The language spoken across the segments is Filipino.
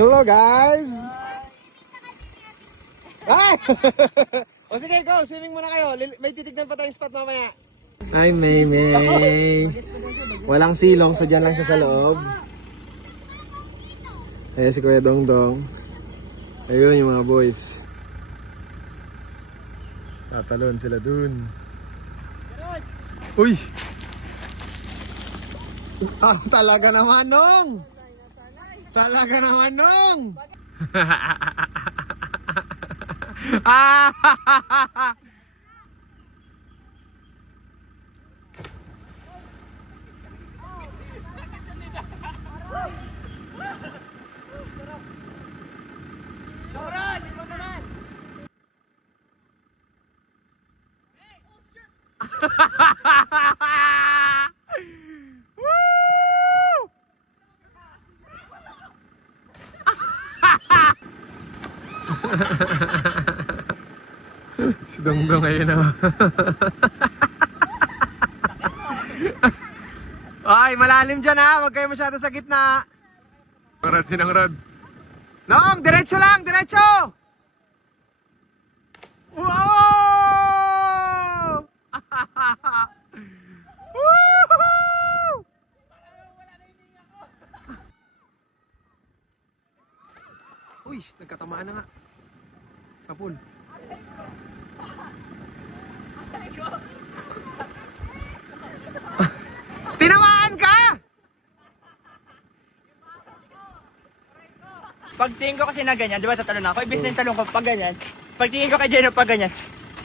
Hello guys! Ay! O sige, go! Swimming muna kayo. May titignan pa tayong spot mamaya. Ay, May. Walang silong, so dyan lang siya sa loob. Ayan si Kuya Dongdong. Ayun yung mga boys. Tatalon sila dun. Uy! Ah, talaga naman, Nong! Talaga naman, Nong! Si Dongdong ayun na. Ay, malalim dyan ha. Huwag kayo masyado sa gitna. Rod, sinang Rod? Nong, diretso lang, diretso! Wow! Woo! Uy, nagkatamaan na nga. Sa pool. Tinamaan ka! Pagtingin ko kasi na ganyan, di ba tatalon ako? Ibig na yung talon ko pag ganyan. Pagtingin ko kay Jenno pag ganyan.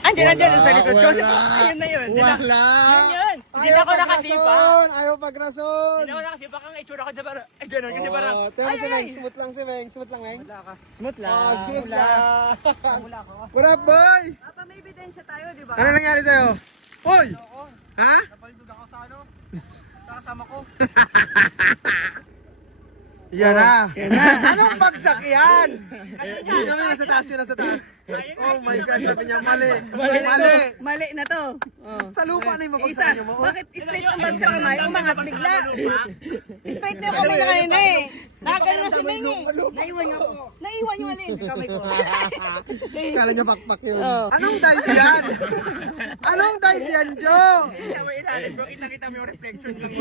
Andyan sa likod ko. Ayun na yun. Wala. Yun. Hindi na ako nakasipa. Ayaw pagrason. Hindi na ako nakasipa kang itsura ko. Diba? Ay, gano'n. Kasi parang, Tingnan mo si Meng. Smooth lang si Meng. Smooth lang, Meng. smooth lang. Oh, smooth lang. Mula ako. What up, boy? Papa, may ebidensya tayo, di ba? Ano nangyari sa'yo? Hoy! Ha? Napalindod ako sa ano? Sa kasama ko. Yan na. Anong bagsak yan? Hindi kami nasa taas yun, nasa taas. Oh my God, sabi niya, mali. Mali. Mali na to. Oh. Sa lupa na yung Isa, mabagsak niyo mo. bakit straight ang bagsak kamay? Umangat bigla. Straight na yung kamay na ngayon eh. Nakagano na si Ming eh. Naiwan ako. Naiwan yung alin. Kamay ko. Kala niya pakpak yun. Oh. Anong dive yan? Anong dive yan, Joe? Kaya mo ilalim ko, kita mo yung reflection lang.